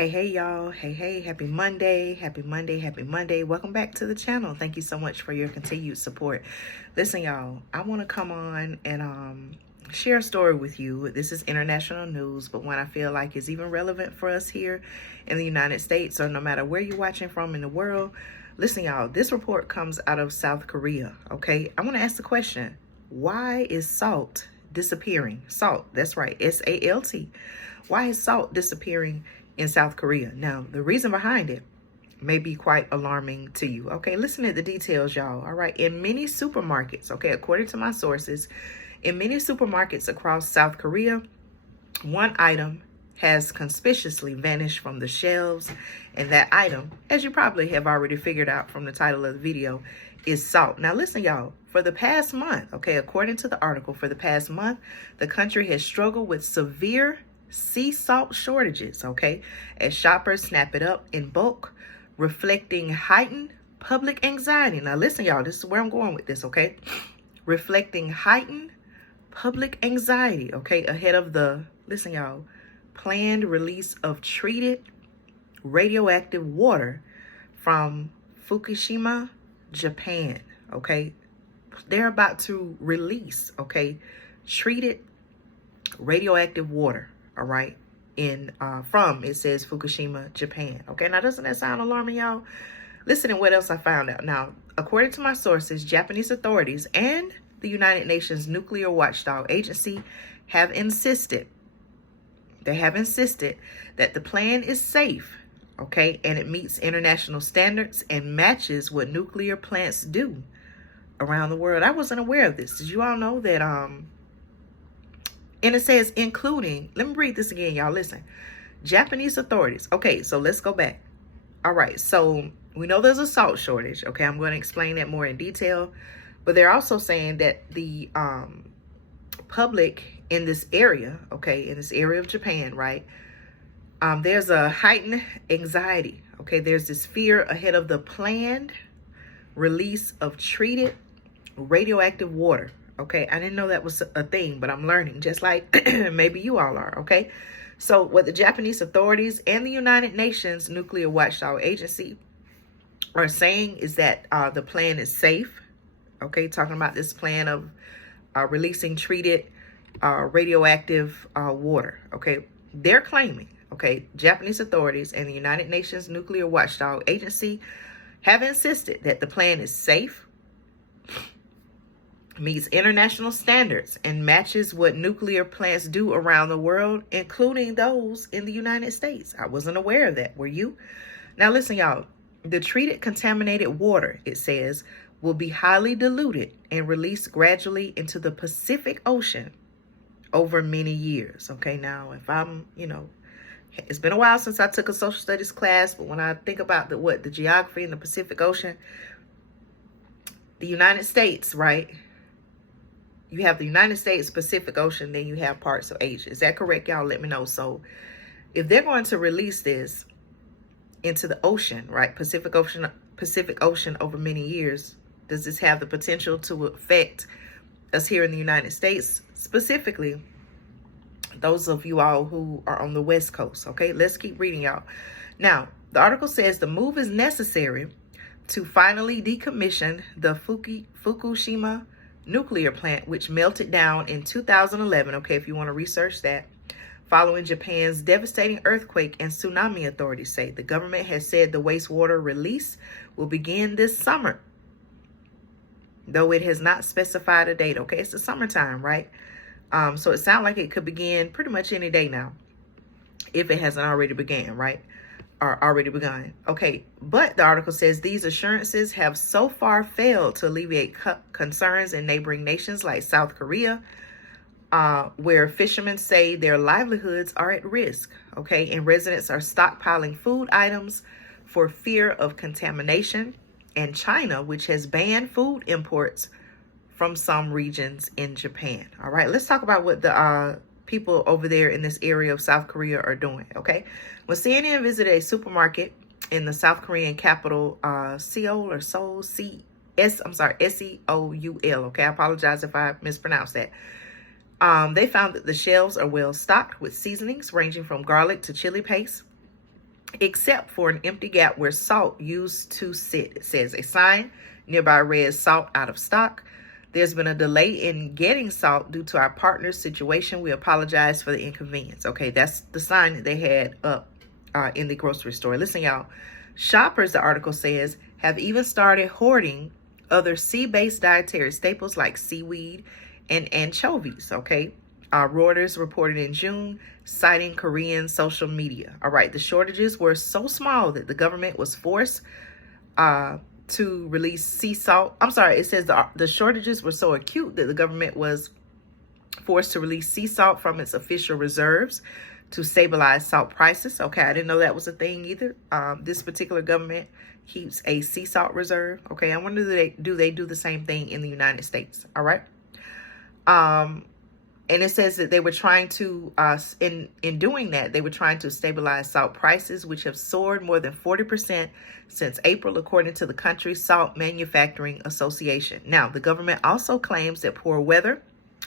Hey y'all. Hey, happy Monday. Happy Monday. Happy Monday. Welcome back to the channel. Thank you so much for your continued support. Listen, y'all, I want to come on and share a story with you. This is international news, but one I feel like is even relevant for us here in the United States, or no matter where you're watching from in the world. Listen, y'all, this report comes out of South Korea, okay? I want to ask the question, why is salt disappearing? Salt, that's right, S-A-L-T. Why is salt disappearing in South Korea? Now, the reason behind it may be quite alarming to you. Okay, listen to the details, y'all. All right, in many supermarkets, okay, according to my sources, in many supermarkets across South Korea, one item has conspicuously vanished from the shelves, and that item, as you probably have already figured out from the title of the video, is salt. Now listen, y'all, for the past month, okay, according to the article, for the past month, the country has struggled with severe sea salt shortages, okay, as shoppers snap it up in bulk, reflecting heightened public anxiety. Now listen, y'all, this is where I'm going with this, okay? Reflecting heightened public anxiety, okay, ahead of the, listen, y'all, planned release of treated radioactive water from Fukushima, Japan, okay? They're about to release, okay, treated radioactive water, all right, in from, it says, Fukushima, Japan. Okay, now doesn't that sound alarming, y'all? Listen to what else I found out. Now, according to my sources, Japanese authorities and the United Nations Nuclear Watchdog Agency have insisted, that the plan is safe, okay, and it meets international standards and matches what nuclear plants do around the world. I wasn't aware of this. Did you all know that and it says including, let me read this again, y'all, listen. Japanese authorities. Okay, so let's go back. All right, so we know there's a salt shortage. Okay, I'm going to explain that more in detail. But they're also saying that the public in this area, okay, in this area of Japan, right, there's a heightened anxiety. Okay, there's this fear ahead of the planned release of treated radioactive water. Okay, I didn't know that was a thing, but I'm learning, just like maybe you all are, okay? So what the Japanese authorities and the United Nations Nuclear Watchdog Agency are saying is that the plan is safe, okay? Talking about this plan of releasing treated radioactive water, okay? They're claiming, okay, Japanese authorities and the United Nations Nuclear Watchdog Agency have insisted that the plan is safe, meets international standards, and matches what nuclear plants do around the world, including those in the United States. I wasn't aware of that. Were you? Now listen, y'all. The treated contaminated water, it says, will be highly diluted and released gradually into the Pacific Ocean over many years. Okay, now if I'm, it's been a while since I took a social studies class, but when I think about the geography in the Pacific Ocean, the United States, right? You have the United States, Pacific Ocean, then you have parts of Asia. Is that correct, y'all? Let me know. So if they're going to release this into the ocean, right, Pacific Ocean over many years, does this have the potential to affect us here in the United States, specifically those of you all who are on the West Coast? Okay, let's keep reading, y'all. Now, the article says the move is necessary to finally decommission the Fukushima nuclear plant, which melted down in 2011, okay, if you want to research that, following Japan's devastating earthquake and tsunami, authorities say. The government has said the wastewater release will begin this summer, though it has not specified a date. Okay, it's the summertime, right? So it sounds like it could begin pretty much any day now, if it hasn't already began, right? Are already begun. Okay, but the article says these assurances have so far failed to alleviate concerns in neighboring nations like South Korea, where fishermen say their livelihoods are at risk, okay, and residents are stockpiling food items for fear of contamination, and China, which has banned food imports from some regions in Japan. All right, let's talk about what the people over there in this area of South Korea are doing, okay? When CNN visited a supermarket in the South Korean capital, Seoul, S-E-O-U-L, okay? I apologize if I mispronounced that. They found that the shelves are well stocked with seasonings ranging from garlic to chili paste, except for an empty gap where salt used to sit. It says a sign nearby read salt out of stock. There's been a delay in getting salt due to our partner's situation. We apologize for the inconvenience. Okay, that's the sign that they had up in the grocery store. Listen, y'all. Shoppers, the article says, have even started hoarding other sea-based dietary staples like seaweed and anchovies. Okay, Reuters reported in June, citing Korean social media. All right, the shortages were so small that the government was forced to release sea salt. I'm sorry, it says the shortages were so acute that the government was forced to release sea salt from its official reserves to stabilize salt prices. Okay, I didn't know that was a thing either. This particular government keeps a sea salt reserve. Okay, I wonder do they do the same thing in the United States? All right. And it says that they were trying to, in doing that, they were trying to stabilize salt prices, which have soared more than 40% since April, according to the country's Salt Manufacturing Association. Now, the government also claims that poor weather,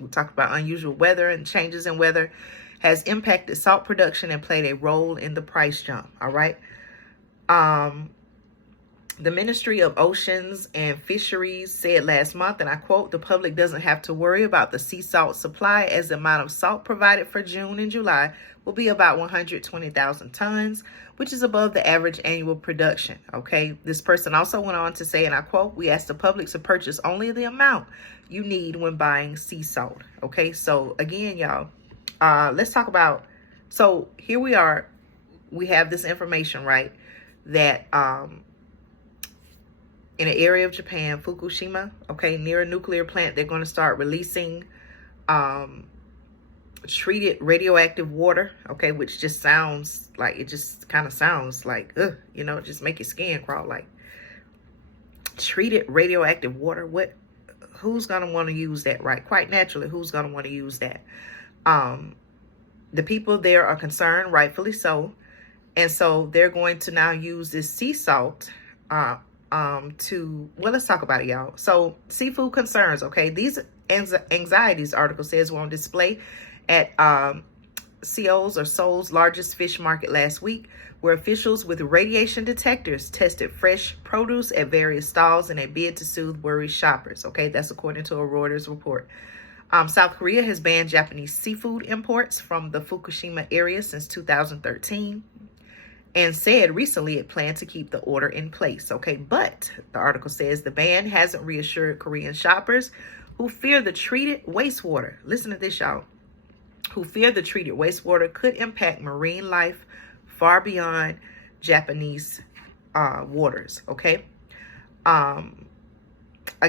we talked about unusual weather and changes in weather, has impacted salt production and played a role in the price jump. All right. The Ministry of Oceans and Fisheries said last month, and I quote, the public doesn't have to worry about the sea salt supply as the amount of salt provided for June and July will be about 120,000 tons, which is above the average annual production. Okay. This person also went on to say, and I quote, we ask the public to purchase only the amount you need when buying sea salt. Okay. So again, y'all, let's talk about, so here we are, we have this information, right, that, in an area of Japan, Fukushima, okay, near a nuclear plant, they're going to start releasing treated radioactive water, okay, which just sounds like, it just kind of sounds like, you know, just make your skin crawl. Like, treated radioactive water, who's going to want to use that, right? Quite naturally, who's going to want to use that? The people there are concerned, rightfully so, and so they're going to now use this sea salt well, let's talk about it, y'all. So seafood concerns, okay, these anxieties, article says, were on display at Seoul's largest fish market last week, where officials with radiation detectors tested fresh produce at various stalls in a bid to soothe worried shoppers. Okay, that's according to a Reuters report. South Korea has banned Japanese seafood imports from the Fukushima area since 2013. And said recently it planned to keep the order in place. Okay, but the article says the ban hasn't reassured Korean shoppers who fear the treated wastewater. Listen to this, y'all. Who fear the treated wastewater could impact marine life far beyond Japanese waters. Okay. A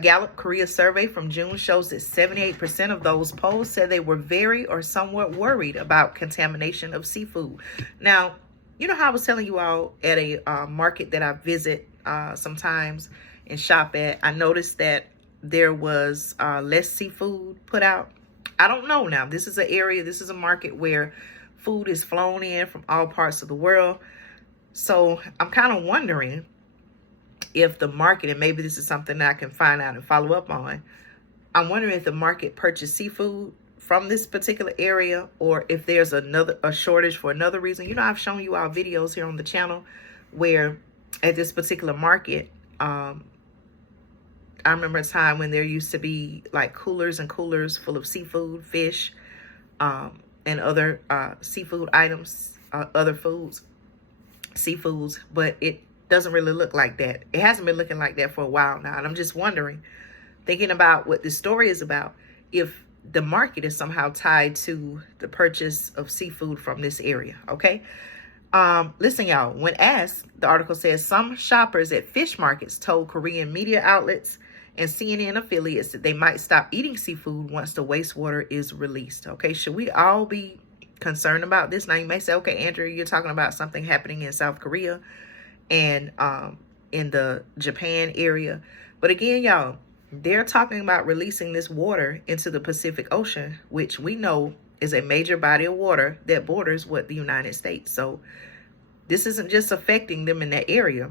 Gallup Korea survey from June shows that 78% of those polled said they were very or somewhat worried about contamination of seafood. Now, you know how I was telling you all at a market that I visit sometimes and shop at, I noticed that there was less seafood put out. I don't know now. This is an area, this is a market where food is flown in from all parts of the world. So I'm kind of wondering if the market, and maybe this is something that I can find out and follow up on, I'm wondering if the market purchased seafood from this particular area, or if there's a shortage for another reason. You know, I've shown you all videos here on the channel where at this particular market, I remember a time when there used to be like coolers and coolers full of seafood, fish, and other seafood items, other foods, seafoods, but it doesn't really look like that. It hasn't been looking like that for a while now. And I'm just wondering, thinking about what this story is about, if the market is somehow tied to the purchase of seafood from this area. Okay. Listen, y'all, when asked, the article says some shoppers at fish markets told Korean media outlets and CNN affiliates that they might stop eating seafood once the wastewater is released. Okay. Should we all be concerned about this? Now you may say, okay, Andrea, you're talking about something happening in South Korea and in the Japan area. But again, y'all, they're talking about releasing this water into the Pacific Ocean, which we know is a major body of water that borders the United States. So this isn't just affecting them in that area.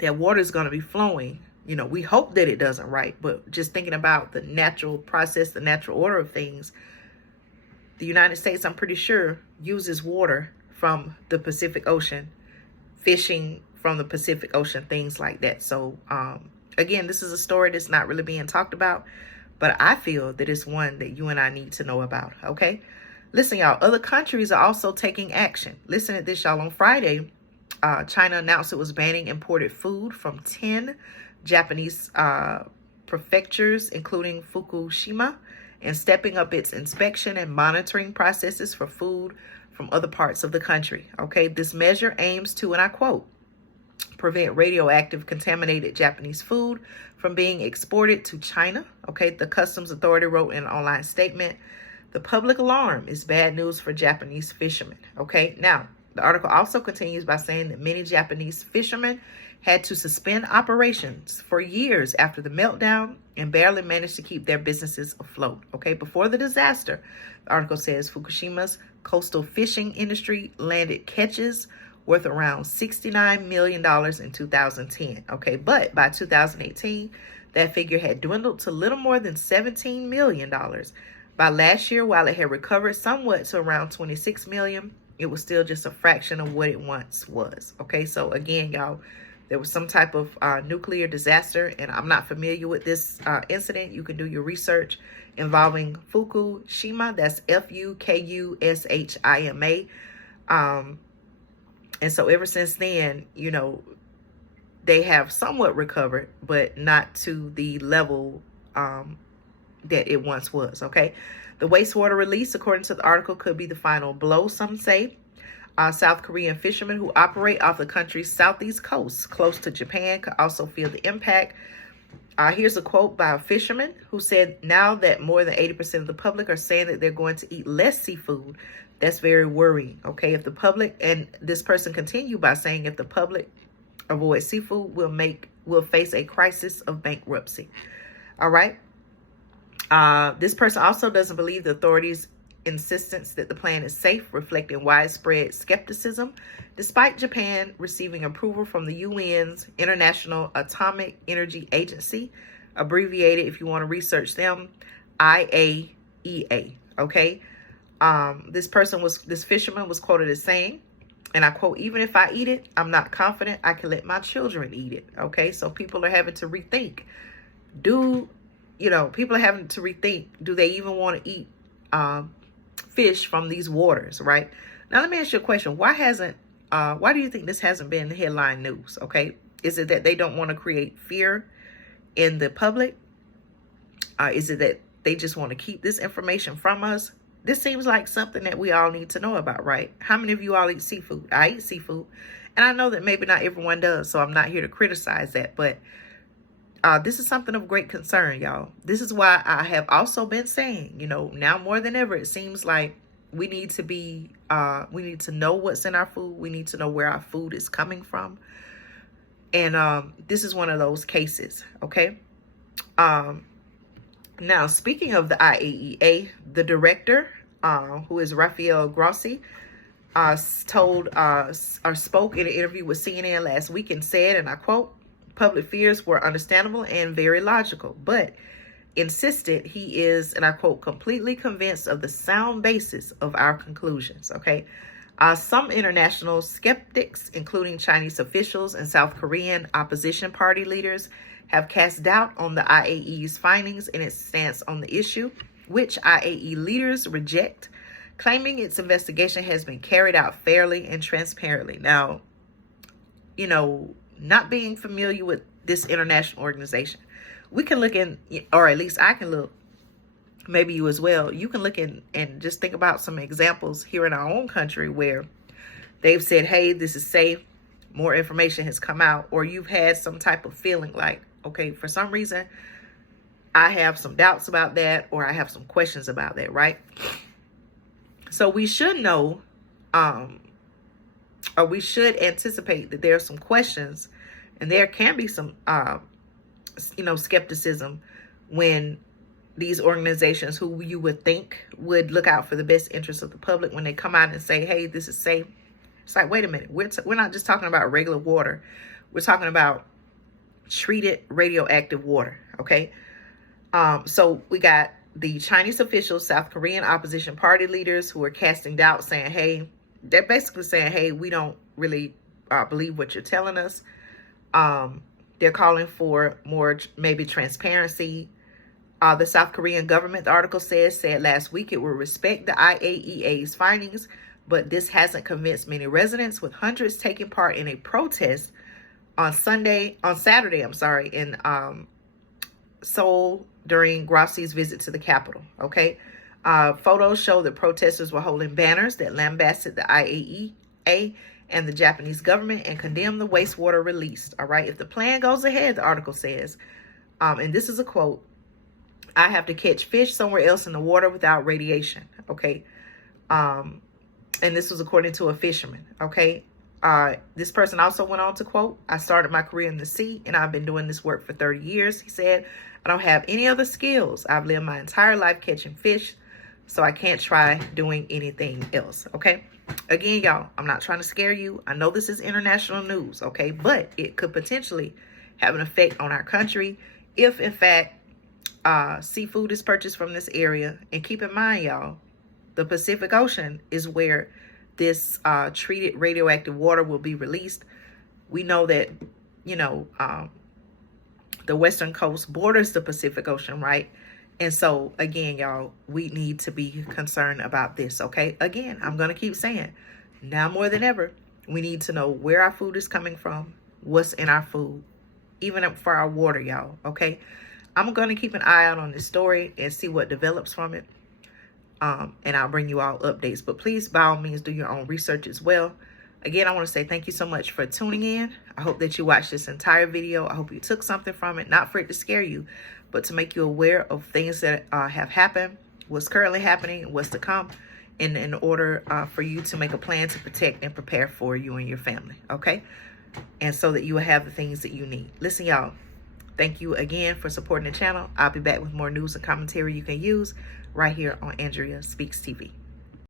That water is going to be flowing. You know, we hope that it doesn't, right? But just thinking about the natural process, the natural order of things, the United States, I'm pretty sure, uses water from the Pacific Ocean fishing from the Pacific Ocean, things like that. So again, this is a story that's not really being talked about, but I feel that it's one that you and I need to know about. Okay, listen, y'all, other countries are also taking action. Listen to this, y'all. On Friday, China announced it was banning imported food from 10 Japanese prefectures, including Fukushima, and stepping up its inspection and monitoring processes for food from other parts of the country. Okay, this measure aims to, and I quote, prevent radioactive contaminated Japanese food from being exported to China. Okay, the Customs Authority wrote in an online statement, the public alarm is bad news for Japanese fishermen. Okay, now the article also continues by saying that many Japanese fishermen had to suspend operations for years after the meltdown and barely managed to keep their businesses afloat. Okay, before the disaster, the article says Fukushima's coastal fishing industry landed catches worth around $69 million in 2010. Okay, but by 2018, that figure had dwindled to little more than $17 million. By last year, while it had recovered somewhat to around $26 million, it was still just a fraction of what it once was. Okay, so again, y'all, there was some type of nuclear disaster, and I'm not familiar with this incident. You can do your research involving Fukushima. That's Fukushima. And so ever since then, you know, they have somewhat recovered, but not to the level that it once was. Okay, the wastewater release, according to the article, could be the final blow, some say. South Korean fishermen who operate off the country's southeast coast, close to Japan, could also feel the impact. Here's a quote by a fisherman who said, now that more than 80% of the public are saying that they're going to eat less seafood, that's very worrying. Okay, if the public, and this person continued by saying, if the public avoids seafood, will face a crisis of bankruptcy. All right. This person also doesn't believe the authorities' insistence that the plan is safe, reflecting widespread skepticism, despite Japan receiving approval from the UN's International Atomic Energy Agency, abbreviated, if you want to research them, IAEA. Okay, this fisherman was quoted as saying, and I quote, even if I eat it, I'm not confident I can let my children eat it. Okay, so people are having to rethink. People are having to rethink, do they even want to eat fish from these waters, right? Now, let me ask you a question. Why do you think this hasn't been headline news? Okay, is it that they don't want to create fear in the public? Is it that they just want to keep this information from us? This seems like something that we all need to know about, right? How many of you all eat seafood? I eat seafood, and I know that maybe not everyone does, so I'm not here to criticize that, but this is something of great concern, y'all. This is why I have also been saying, now more than ever, it seems like we need to know what's in our food. We need to know where our food is coming from. And this is one of those cases, okay? Now, speaking of the IAEA, the director, who is Rafael Grossi, spoke in an interview with CNN last week and said, and I quote, public fears were understandable and very logical, but insisted he is, and I quote, completely convinced of the sound basis of our conclusions. Okay. Some international skeptics, including Chinese officials and South Korean opposition party leaders, have cast doubt on the IAEA's findings and its stance on the issue, which IAEA leaders reject, claiming its investigation has been carried out fairly and transparently. Now, not being familiar with this international organization, we can look in, or at least I can look, maybe you as well, you can look in and just think about some examples here in our own country where they've said, hey, this is safe, more information has come out, or you've had some type of feeling like, okay, for some reason, I have some doubts about that, or I have some questions about that, right? So we should know, or we should anticipate that there are some questions and there can be some, skepticism when these organizations who you would think would look out for the best interests of the public, when they come out and say, hey, this is safe. It's like, wait a minute, we're not just talking about regular water. We're talking about treated radioactive water, okay? So we got the Chinese officials, South Korean opposition party leaders who are casting doubt, saying, hey, they're basically saying, hey, we don't really believe what you're telling us. They're calling for more, maybe transparency. The South Korean government, the article said last week it will respect the IAEA's findings, but this hasn't convinced many residents, with hundreds taking part in a protest on Saturday, in Seoul during Grossi's visit to the capital. Okay. Photos show that protesters were holding banners that lambasted the IAEA and the Japanese government and condemned the wastewater released. All right. If the plan goes ahead, the article says, and this is a quote, "I have to catch fish somewhere else in the water without radiation." Okay. And this was according to a fisherman. Okay. This person also went on to quote, "I started my career in the sea and I've been doing this work for 30 years. He said, "I don't have any other skills. I've lived my entire life catching fish, so I can't try doing anything else." Okay. Again, y'all, I'm not trying to scare you. I know this is international news. Okay. But it could potentially have an effect on our country if, in fact, seafood is purchased from this area. And keep in mind, y'all, the Pacific Ocean is where this treated radioactive water will be released. We know that, you know, the Western coast borders the Pacific Ocean, right? And so, again, y'all, we need to be concerned about this, okay? Again, I'm going to keep saying, now more than ever, we need to know where our food is coming from, what's in our food, even for our water, y'all, okay? I'm going to keep an eye out on this story and see what develops from it. And I'll bring you all updates. But please, by all means, do your own research as well. Again, I want to say thank you so much for tuning in. I hope that you watched this entire video. I hope you took something from it, not for it to scare you, but to make you aware of things that have happened, what's currently happening, and what's to come, in order for you to make a plan to protect and prepare for you and your family, okay? And so that you will have the things that you need. Listen, y'all, thank you again for supporting the channel. I'll be back with more news and commentary you can use right here on Andrea Speaks TV.